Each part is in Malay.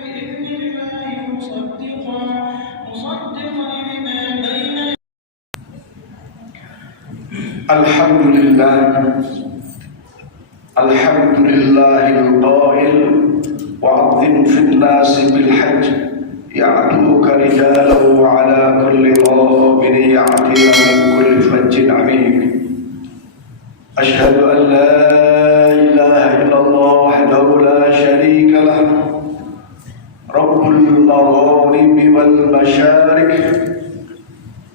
بإذن الله مصدقا لما بين. الحمد لله القائل وعظم في الناس بالحج يعدوك رجاله على كل ضامر يعتين من كل فج عميق. أشهد أن لا إله إلا الله وحده لا شريك له رب المغارب والمشارق.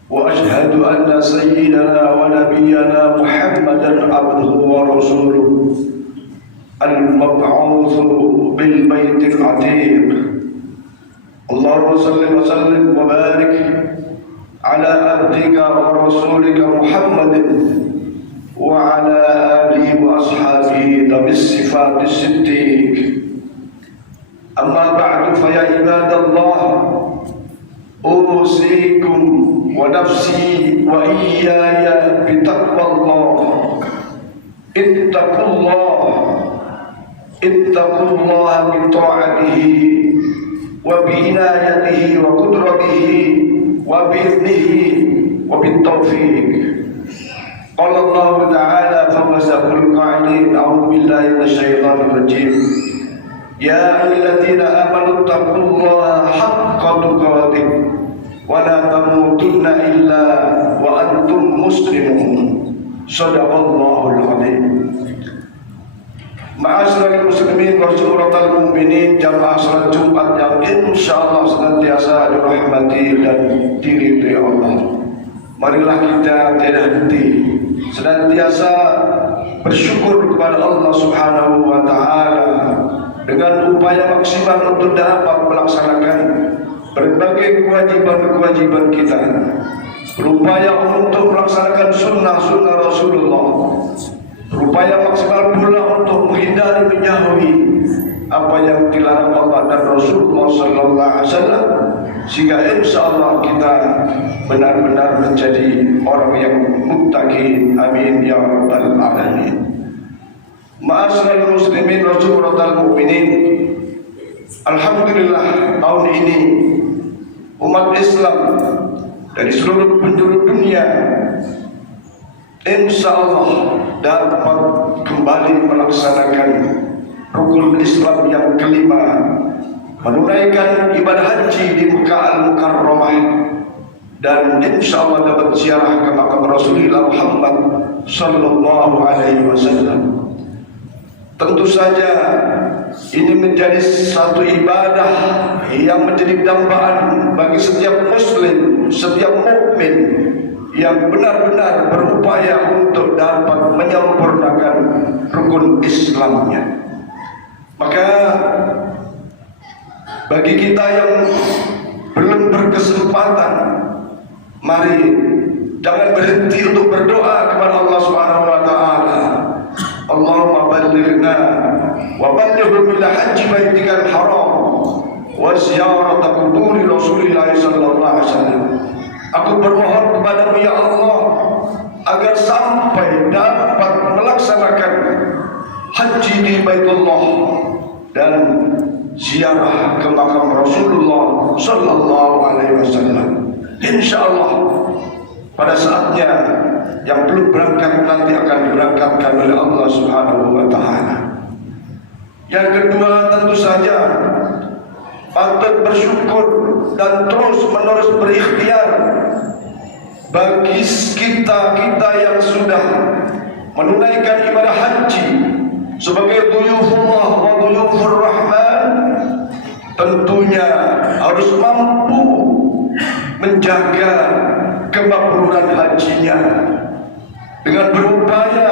وأشهد أن سيدنا ونبينا محمدا عبده ورسوله المبعوث بالبيت العتيق. اللهم صل وسلم وبارك على عبدك ورسولك محمد وعلى آله وأصحابه ذوي الصفات الصديق. أما بعد فيا عباد الله أوصيكم ونفسي وإياي بتقوى الله. اتقوا الله بطاعته وبعنايته وقدرته وبإذنه وبالتوفيق. قال الله تعالى فوسق القاعدين أعوذ بالله من الشيطان الرجيم يا أيها الذين آمنوا اتقوا الله حق تقاته ولا تموتن إلا وأنتم مسلمون. صدق الله العظيم. Ma'asyiral muslimin wa syuhratal mu'minin, jamaah salat Jumat yang insyaallah senantiasa dirahmati dan diridhai Allah. Marilah kita tidak henti senantiasa bersyukur kepada Allah Subhanahu wa taala dengan upaya maksimal untuk dapat melaksanakan berbagai kewajiban-kewajiban kita, berupaya untuk melaksanakan sunnah-sunnah Rasulullah, berupaya maksimal pula untuk menghindari menjauhi apa yang dilarang Allah dan Rasulullah sallallahu alaihi wasallam, sehingga insyaallah kita benar-benar menjadi orang yang muttaqin. Amin ya rabbal alamin. Ma'asyiral muslimin wa syuhratal mu'minin, alhamdulillah tahun ini umat Islam dari seluruh penjuru dunia insyaallah dapat kembali melaksanakan rukun Islam yang kelima, menunaikan ibadah haji di Mekah Al-Mukarramah, dan insyaallah dapat ziarah ke makam Rasulullah Muhammad sallallahu alaihi wasallam. Tentu saja ini menjadi satu ibadah yang menjadi dambaan bagi setiap muslim, setiap mukmin yang benar-benar berupaya untuk dapat menyempurnakan rukun Islamnya. Maka bagi kita yang belum berkesempatan, mari jangan berhenti untuk berdoa kepada Allah Subhanahu wa taala. Allahumma ballighna wa ballighhum ila hajji baitikal haram wa ziyarat quburi Rasulillah sallallahu alaihi wasallam. Aku bermohon kepadamu ya Allah agar sampai dapat melaksanakan haji di Baitullah dan ziarah ke makam Rasulullah sallallahu alaihi wasallam. Insyaallah pada saatnya yang belum berangkat nanti akan diberangkatkan oleh Allah Subhanahu wa taala. Yang kedua, tentu saja patut bersyukur dan terus menerus berikhtiar bagi kita yang sudah menunaikan ibadah haji sebagai duyufullah wa duyufur rahman. Tentunya harus mampu menjaga kemakburan hajinya dengan berupaya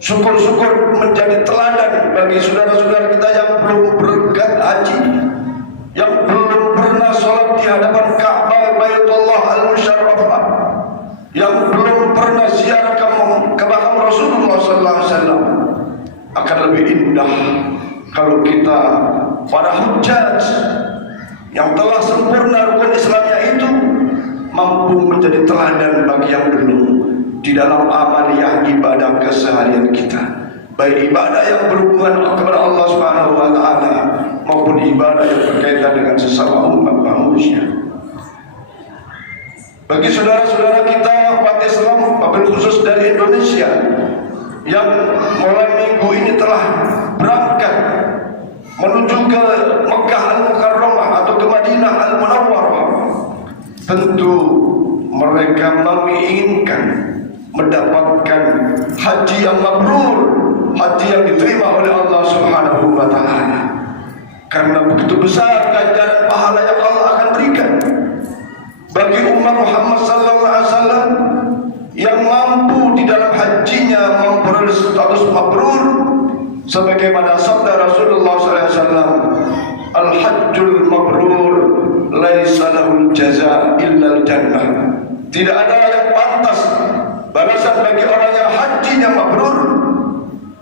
syukur-syukur menjadi teladan bagi saudara-saudara kita yang belum berangkat haji, yang belum pernah sholat di hadapan Ka'bah Baitullah Al-Musharrafah, yang belum pernah ziarah ke makam Rasulullah sallallahu alaihi wasallam. Akan lebih indah kalau kita para hujjaj yang telah sempurna rukun Islamnya itu mampu menjadi teladan bagi yang belum di dalam amaliyah ibadah keseharian kita, baik ibadah yang berhubungan kepada Allah Subhanahu wa taala maupun maupun ibadah yang berkaitan dengan sesama umat manusia. Bagi saudara-saudara kita umat Islam, wabil khusus dari Indonesia, yang mulai minggu ini telah berangkat menuju ke Mekah Al-Mukarramah atau ke Madinah Al-Munawwarah, tentu mereka menginginkan mendapatkan haji yang mabrur, haji yang diterima oleh Allah Subhanahu wa Ta'ala, karena begitu besar ganjaran pahala yang Allah akan berikan bagi umat Muhammad sallallahu alaihi wasallam yang mampu di dalam hajinya memperoleh status mabrur, sebagaimana sabda Rasulullah sallallahu alaihi wasallam, al-hajjul mabrur laisa lahul jaza illa al-jannah. Tidak ada yang pantas balasan bagi orang yang hajinya mabrur,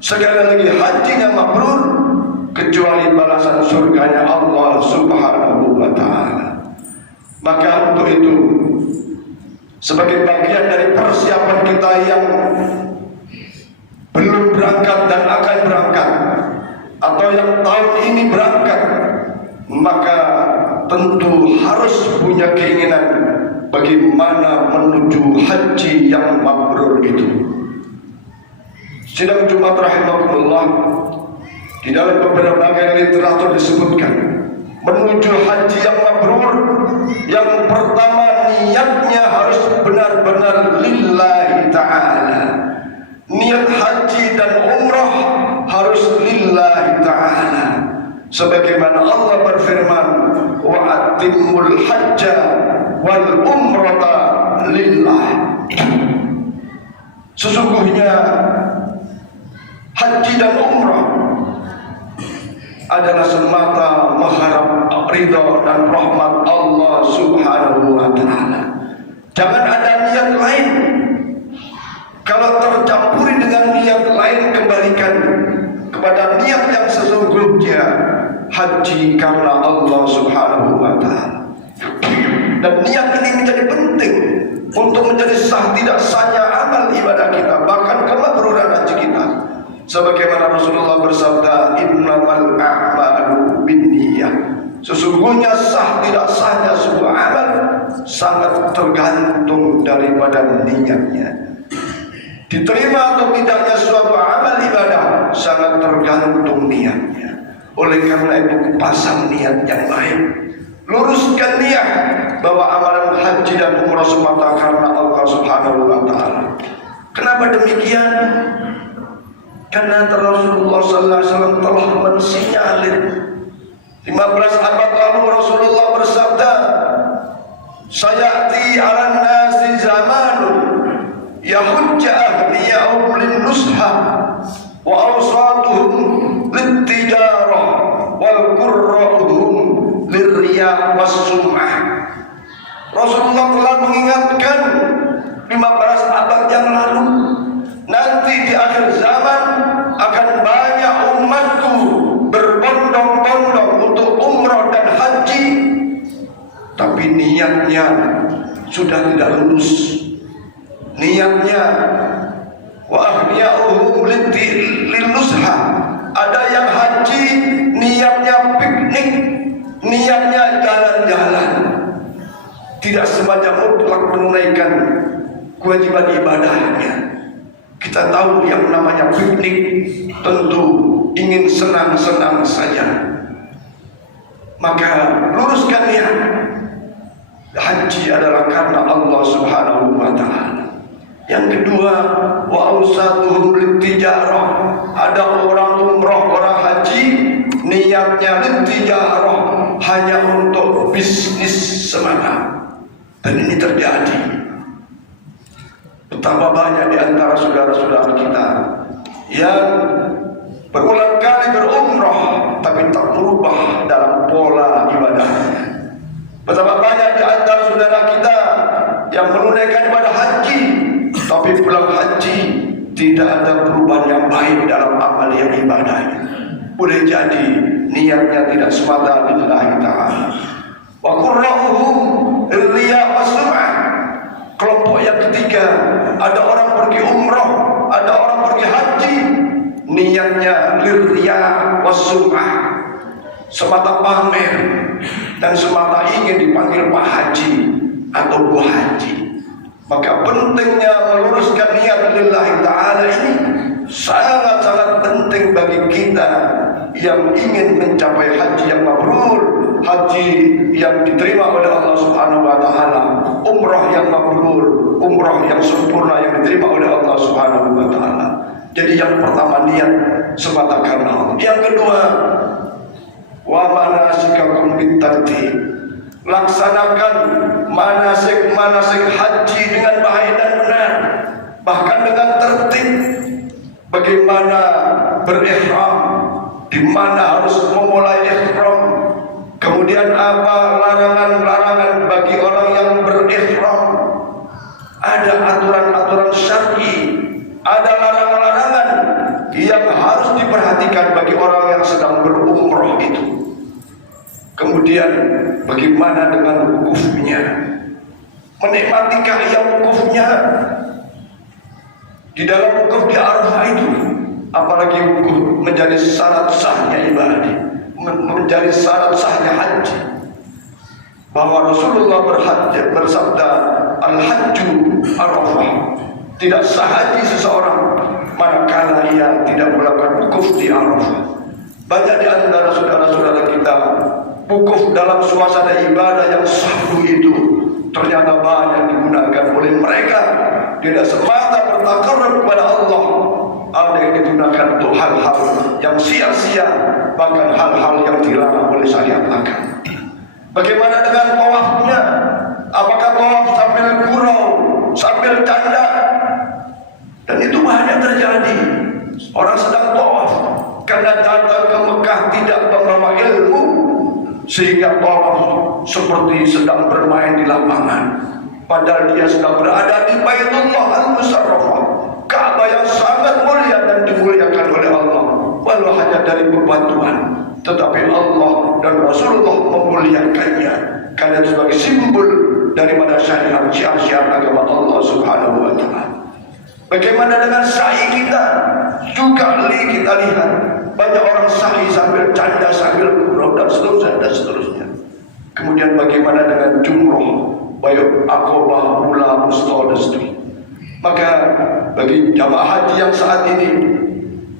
sekali lagi hajinya mabrur, kecuali balasan surganya Allah Subhanahu wa Ta'ala. Maka untuk itu, sebagai bagian dari persiapan kita yang belum berangkat dan akan berangkat, atau yang tahun ini berangkat, maka tentu harus punya keinginan bagaimana menuju haji yang mabrur itu. Sidang Jumat rahimahullah, di dalam beberapa literatur disebutkan, menuju haji yang mabrur, yang pertama niatnya harus benar-benar lillahi ta'ala. Niat haji dan umrah harus lillahi ta'ala, sebagaimana Allah berfirman, wa atimmul hajja wal umrata lillah. Sesungguhnya haji dan umrah adalah semata mengharap ridha dan rahmat Allah Subhanahu wa Ta'ala. Jangan ada niat lain. Kalau tercampuri dengan niat lain, kembalikan kepada niat yang sesungguhnya, haji karena Allah Subhanahu wa Ta'ala. Dan niat ini menjadi penting untuk menjadi sah tidak sahnya amal ibadah kita, bahkan kemabruran haji kita. Sebagaimana Rasulullah bersabda, innamal a'malu binniyah. Sesungguhnya sah tidak sahnya sebuah amal sangat tergantung daripada niatnya. Diterima atau tidaknya suatu amal ibadah sangat tergantung niatnya. Oleh karena itu, pasang niat yang baik, luruskan niat bahwa amalan haji dan umrah semata karena Allah Subhanahu wa Ta'ala. Kenapa demikian? Karena Rasulullah sallallahu alaihi wasallam telah mensinyalir 15 abad lalu. Rasulullah bersabda, sayati 'alan nasi zamanun yahujja ahliyahum lin-nusha wa awsatuhum lit-tijarah wal qurra'uhum lirriya was-sum'ah. Rasulullah telah mengingatkan 15 abad yang lalu, nanti di akhir zaman akan banyak umatku berbondong-bondong untuk umrah dan haji, tapi niatnya sudah tidak lurus. Niatnya wa ahniyahum lin-nusha. Ada yang haji niatnya piknik, niatnya jalan-jalan, tidak semuanya mutlak menunaikan kewajiban ibadahnya. Kita tahu yang namanya piknik tentu ingin senang-senang saja. Maka luruskan niat. Haji adalah karena Allah Subhanahu wa Ta'ala. Yang kedua, wa ausatuhum litijarah. Ada orang umrah, orang haji, niatnya litijarah, hanya untuk bisnis semata. Dan ini terjadi. Betapa banyak di antara saudara-saudara kita yang berulang kali berumrah tapi tak berubah dalam pola ibadah. Betapa banyak di antara saudara kita yang menunaikan ibadah haji tapi pulang haji tidak ada perubahan yang baik dalam amal yang ibadahnya. Boleh jadi niatnya tidak semata lillahi ta'ala. Wa qurra'uhum riya wa sum'ah. Kelompok yang ketiga, ada orang pergi umrah, ada orang pergi haji, niatnya lirriya was sum'ah, semata pamer dan semata ingin dipanggil Pak Haji atau Bu Haji. Maka pentingnya meluruskan niat lillahi ta'ala ini sangat-sangat penting bagi kita yang ingin mencapai haji yang mabrur, haji yang diterima oleh Allah Subhanahu wa taala, umrah yang mabrur, umrah yang sempurna yang diterima oleh Allah Subhanahu wa taala. Jadi yang pertama niat semata karena Allah. Yang kedua, wa manasikakum bitartib. Laksanakan manasik haji dengan baik dan benar, bahkan dengan tertib. Bagaimana berihram, di mana harus memulai ihram, kemudian apa larangan-larangan bagi orang yang berihram. Ada aturan-aturan syar'i, ada larangan-larangan yang harus diperhatikan bagi orang yang sedang berumrah itu. Kemudian bagaimana dengan wukufnya, menikmatikah yang wukufnya di dalam wukuf di Arafah itu, apalagi wukuf menjadi syarat sahnya ibadah, menjadi syarat sahnya haji. Bahwa Rasulullah bersabda, al-hajju Arafah, tidak sah haji seseorang manakala ia tidak melakukan wukuf di Arafah. Banyak di antara saudara-saudara kita wukuf dalam suasana ibadah yang sahdu itu ternyata banyak digunakan oleh mereka tidak semata bertakarrub kepada Allah, ada yang digunakan untuk hal-hal yang sia-sia, bahkan hal-hal yang dilarang oleh syariat agama. Bagaimana dengan tawafnya? Apakah tawaf sambil gurau, sambil canda? Dan itu banyak terjadi. Orang sedang tawaf karena datang ke Mekah tidak membawa ilmu, sehingga tawaf seperti sedang bermain di lapangan. Padahal dia sedang berada di Baitullah Al-Musarrafah, Ka'bah yang sangat mulia dan dimuliakan oleh Allah. Walau hanya dari bebatuan, tetapi Allah dan Rasulullah memuliakannya karena itu sebagai simbol daripada syariat syiar-syiar agama Allah Subhanahu wa taala. Bagaimana dengan sa'i kita? Juga kita lihat banyak orang sa'i sambil canda, sambil gurau dan seterusnya. Kemudian bagaimana dengan jumroh, bayat akobah, ula, musta dan seterusnya. Maka bagi jamaah haji yang saat ini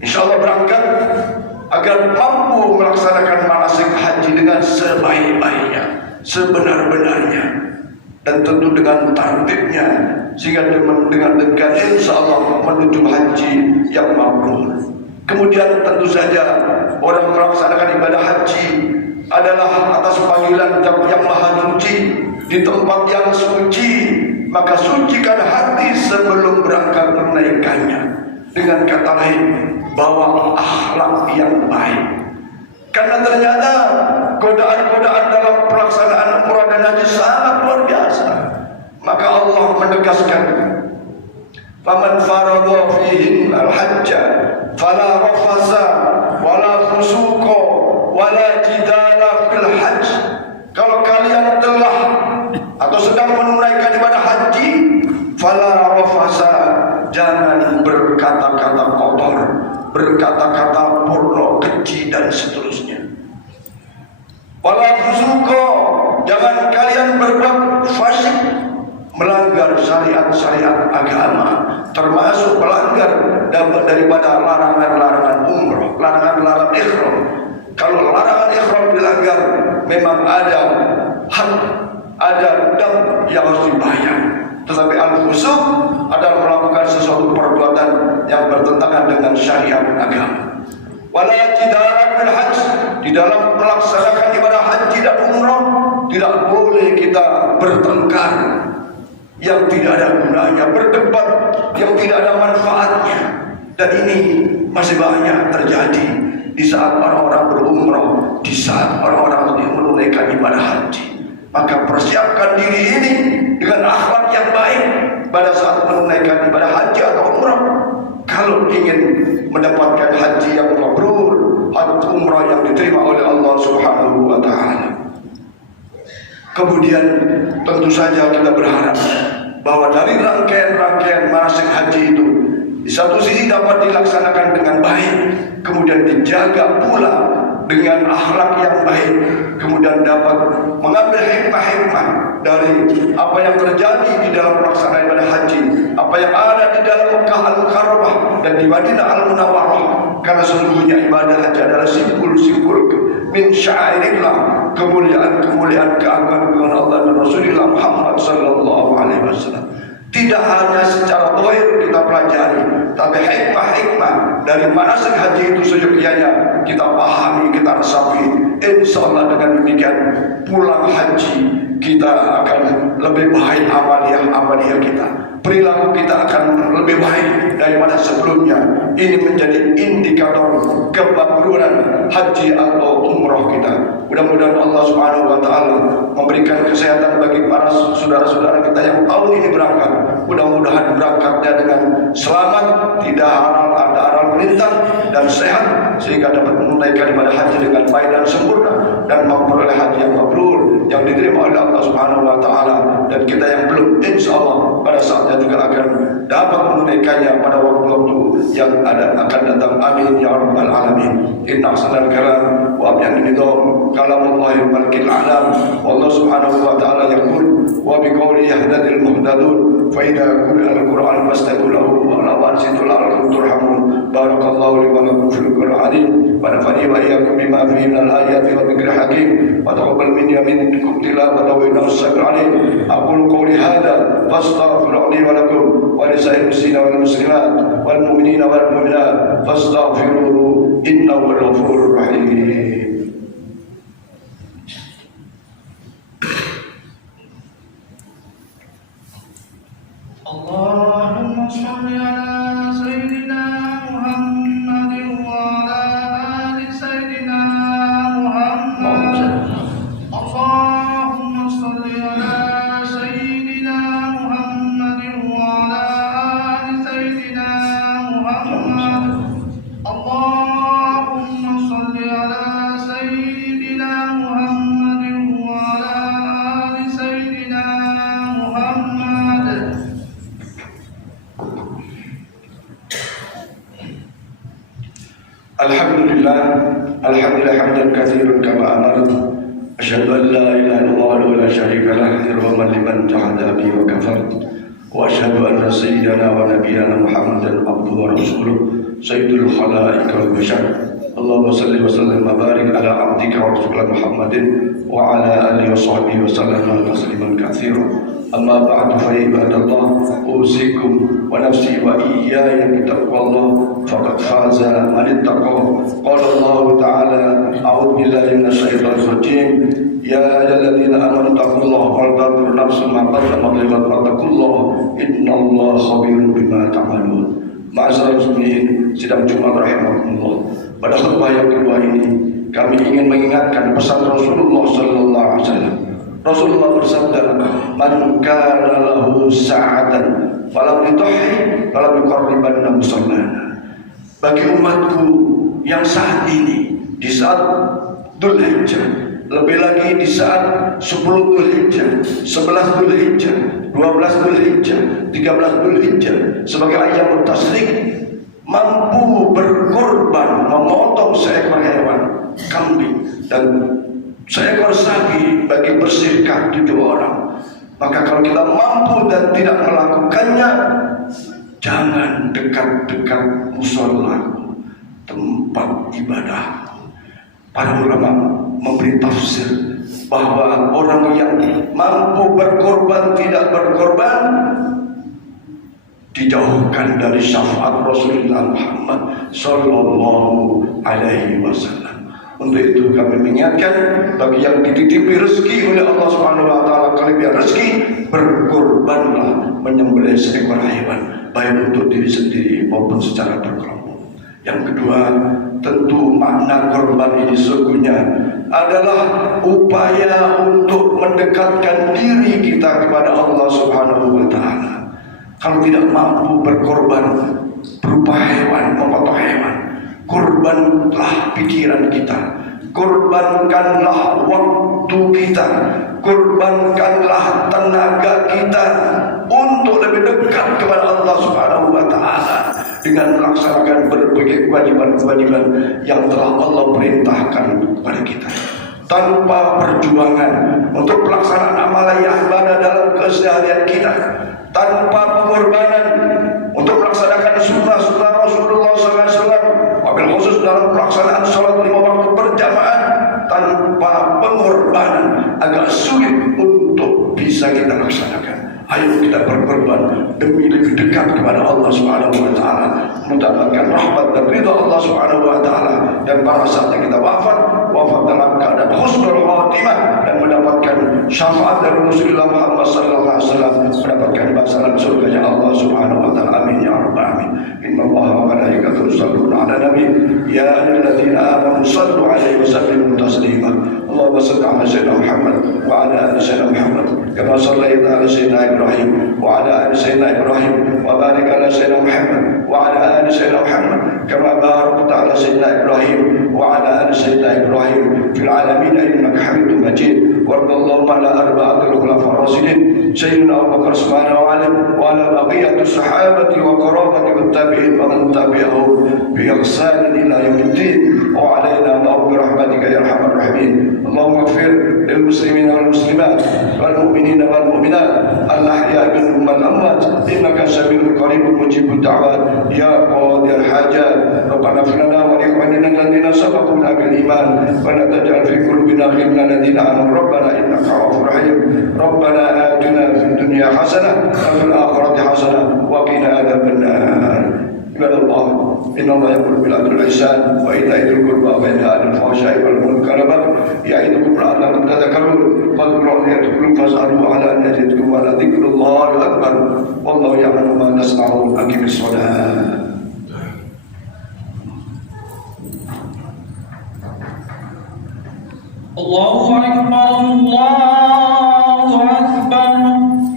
insya Allah berangkat agar mampu melaksanakan manasik haji dengan sebaik-baiknya, sebenar-benarnya, dan tentu dengan tertibnya, sehingga dengan insya Allah menuju haji yang mabrur. Kemudian tentu saja orang melaksanakan ibadah haji adalah atas panggilan yang maha suci di tempat yang suci, maka sucikan hati sebelum berangkat menunaikannya. Dengan kata lain, bawa akhlak yang baik. Karena ternyata godaan-godaan dalam pelaksanaan umrah dan haji sangat luar biasa. Maka Allah menegaskan, faman faradha fihin al-hajja fala rafasa wala fusuqa wala jidala fil hajj. Kalau kalian telah atau sedang menunaikan ibadah haji, fala rafasa, jangan berkata-kata kotor, berkata-kata porno, keji dan seterusnya. Wala fusuqa, jangan kalian berbuat fasik, melanggar syariat-syariat agama, termasuk melanggar daripada larangan-larangan umrah, larangan-larangan ihram. Kalau larangan ihram dilanggar, memang ada hak, ada dam yang harus dibayar. Tetapi al-fusuq adalah melakukan sesuatu perbuatan yang bertentangan dengan syariat agama. Wala jidala fil hajj, di dalam melaksanakan ibadah haji dan umrah tidak boleh kita bertengkar yang tidak ada gunanya, berdebat yang tidak ada manfaatnya. Dan ini masih banyak terjadi di saat orang-orang berumrah, di saat orang-orang menunaikan ibadah haji. Maka persiapkan diri ini dengan akhlak yang baik pada saat menunaikan ibadah haji atau umrah. Kalau ingin mendapatkan haji yang mabrur, haji umrah yang diterima oleh Allah Subhanahu wa taala. Kemudian tentu saja kita berharap bahwa dari rangkaian-rangkaian manasik haji itu di satu sisi dapat dilaksanakan dengan baik, kemudian dijaga pula dengan akhlak yang baik, kemudian dapat mengambil hikmah-hikmah dari apa yang terjadi di dalam pelaksanaan ibadah haji, apa yang ada di dalam Mekah Al-Mukarramah dan di Madinah Al-Munawwarah. Karena sesungguhnya ibadah haji adalah simbol-simbol min syairillah, kemuliaan keagungan Allah dan Rasulullah Muhammad sallallahu alaihi wasallam. Tidak hanya secara zahir kita pelajari, tapi hikmah-hikmah dari manasik haji itu seyogyanya kita pahami, kita resapi. Insya Allah dengan demikian pulang haji kita akan lebih baik amaliyah kita. Perilaku kita akan lebih baik daripada sebelumnya. Ini menjadi indikator kemakburan haji atau umrah kita. Mudah-mudahan Allah Subhanahu wa taala memberikan kesehatan bagi para saudara-saudara kita yang tahun ini berangkat. Mudah-mudahan berangkatnya dengan selamat, tidak ada aral melintang dan sehat, sehingga dapat menunaikan ibadah haji dengan baik dan sempurna dan memperoleh haji yang mabrur yang diterima oleh Allah Subhanahu wa taala. Dan kita yang belum, insyaallah pada saatnya juga akan dapat menunaikannya pada waktu-waktu yang akan datang. Amin ya rabbal alamin. Inna ahsanal kalam wa abyan nidam kalamullahi malikil alam. Allah Subhanahu wa taala yaqul wa biqawli yahdadil muhtadun fa idza quri'a al-Qur'an fastami'u lahu wa ansitu la'allakum turhamun. Barakallahu li wa lakum fil Qur'ani wa nafa'ani wa iyyakum bima fihi minal ayati wa dzikril hakim wa taqabbal minni wa minkum tilawatahu innahu as-sami'ul 'alim. Aqulu qawli hadza fastaghfiru li wa lakum wa li sa'iril muslimina wal muslimat wal mu'minina wal mu'minat fastaghfiruhu innahu al-ghafurur rahim. Allahumma shalli ala sayyidina Muhammadin wa ala ali sayyidina Muhammad. Allahumma shalli ala sayyidina Muhammadin wa ala ali sayyidina Muhammad. Allahumma shalli ala sayyidina Muhammadin wa ala ali sayyidina Muhammad. Alhamdulillah hamdan katsiran kama amarat. Asyhadu an la ilaha illallah wa la syarika lah irhaman liman jahada bi wa kafar. Wa asyhadu anna sayyidana wa nabiyyana Muhammadan abduhu wa rasuluh sayyidul khalaiq wal bashar. Allahumma salli wa sallim wa barik ala abdika wa rasulika Muhammadin wa ala alihi wa sahbihi wa sallam tasliman katsira. Amma ba'du fa ibadallah, usikum wa nafsi wa iyaya bittaqwallah faqad faza man ittaqa. Qala Allah ta'ala a'udzu billahi minasyaitonir rajim. Ya ayyuhalladzina amanu taqullaha wal tanzur nafsun ma qaddamat lighad wattaqullaha innallaha khabirun bima ta'malun. Ma'asyiral muslimin sidang Jumat rahimakumullah. Pada khutbah yang kedua ini kami ingin mengingatkan pesan Rasulullah sallallahu alaihi wasallam. Rasulullah bersabda, "Man kana lahu sa'atan falam yudhi falam yuqarribanna musallana." Bagi umatku yang saat ini di saat Dzulhijjah, lebih lagi di saat 10 Dzulhijjah, 11 Dzulhijjah, 12 Dzulhijjah, 13 Dzulhijjah sebagai ayyamut tasyrik, mampu berkorban memotong seekor hewan kambing dan seekor sapi bagi bersih kaki 2 orang. Maka kalau kita mampu dan tidak melakukannya, jangan dekat-dekat musola, tempat ibadah. Para ulama memberi tafsir bahwa orang yang mampu berkorban tidak berkorban dijauhkan dari syafaat Rasulullah Muhammad sallallahu alaihi wasallam. Untuk itu kami mengingatkan bagi yang dititipi rezeki oleh Allah Subhanahu wa taala kelebihan rezeki, berkorbanlah menyembelih seekor hewan, baik untuk diri sendiri maupun secara berkelompok. Yang kedua, tentu makna korban ini sesungguhnya adalah upaya untuk mendekatkan diri kita kepada Allah Subhanahu wa taala. Kalau tidak mampu berkorban berupa hewan, memotong hewan, korbanlah pikiran kita, korbankanlah waktu kita, korbankanlah tenaga kita untuk lebih dekat kepada Allah Subhanahu wa taala dengan melaksanakan berbagai kewajiban-kewajiban yang telah Allah perintahkan kepada kita. Tanpa perjuangan untuk pelaksanaan amalan ibadah dalam keseharian kita, tanpa pengorbanan untuk melaksanakan sunnah-sunnah Rasulullah SAW, wabil khusus dalam pelaksanaan sholat 5 waktu berjamaah, tanpa pengorbanan agak sulit untuk bisa kita laksanakan. Ayo kita berkorban demi lebih dekat kepada Allah Subhanahu wa taala, mendapatkan rahmat dan ridha Allah Subhanahu wa taala, dan pada saatnya kita wafat dalam keadaan husnul khatimah dan mendapatkan syafaat dari Rasulullah Muhammad sallallahu alaihi wasallam, mendapatkan balasan surga Allah Subhanahu wa taala. Amin ya rabbal alamin. Innallaha wa malaikatahu yusholluna 'alan nabi ya ayyuhalladzina amanu shallu 'alaihi wa sallimu taslima. Allahumma shalli 'ala sayyidina Muhammad wa 'ala ali sayyidina Muhammad kama shallaita 'ala sayyidina Ibrahim wa 'ala ali sayyidina Ibrahim wa barik 'ala sayyidina Muhammad wa 'ala ali sayyidina Muhammad kama barakta 'ala sayyidina Ibrahim wa 'ala ali sayyidina Ibrahim fil 'alamin innaka Hamidum Majid. Warḍa Allahumma 'ala arba'atil khulafa'ir rasyidin sayyidina Abu Bakar subhanahu wa 'ala baqiyatus sahabati wa qarabati wat tabi'in wa man tabi'ahum bi ihsan ila yaumiddin wa 'alaina bi rahmatika ya arhamar rahimin. Allahumma ighfir lil muslimina wal muslimat wal mu'minina wal mu'minat al ahya'i minhum wal amwat innaka sami'un qaribun mujibud da'wat ya qadhil hajat. Rabbana ighfir lana wa li ikhwanina alladhina sabaquna bil iman wa la taj'al fi qulubina ghillan lil ladzina amanu rabbana innaka ra'ufur rahim. Rabbana atina fid dunya hasanah wa fil akhirati hasanah wa qina adzabannar. Ibadallah, innallaha ya'muru bil 'adli wal ihsan wa ita'i dzil qurba wa yanha 'anil fahsya'i wal munkari wal baghi ya'idukum la'allakum tadhakkarun. Fadhkuru yadhkurukum fas'alu 'ala yazidkum wa la dzikrullahi akbar. Wallahu ya'lamu ma tasna'un. Aqimis shalah. Allahu akbar, Allahu akbar.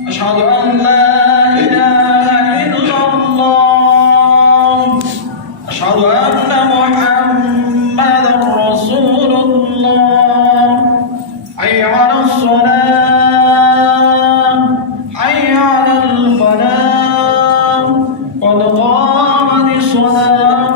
Asyhadu an la ilaha illallah. Asyhadu anna Muhammadar Rasulullah. Hayya 'alas shalah, hayya 'alal falah. Qad qamatis shalah.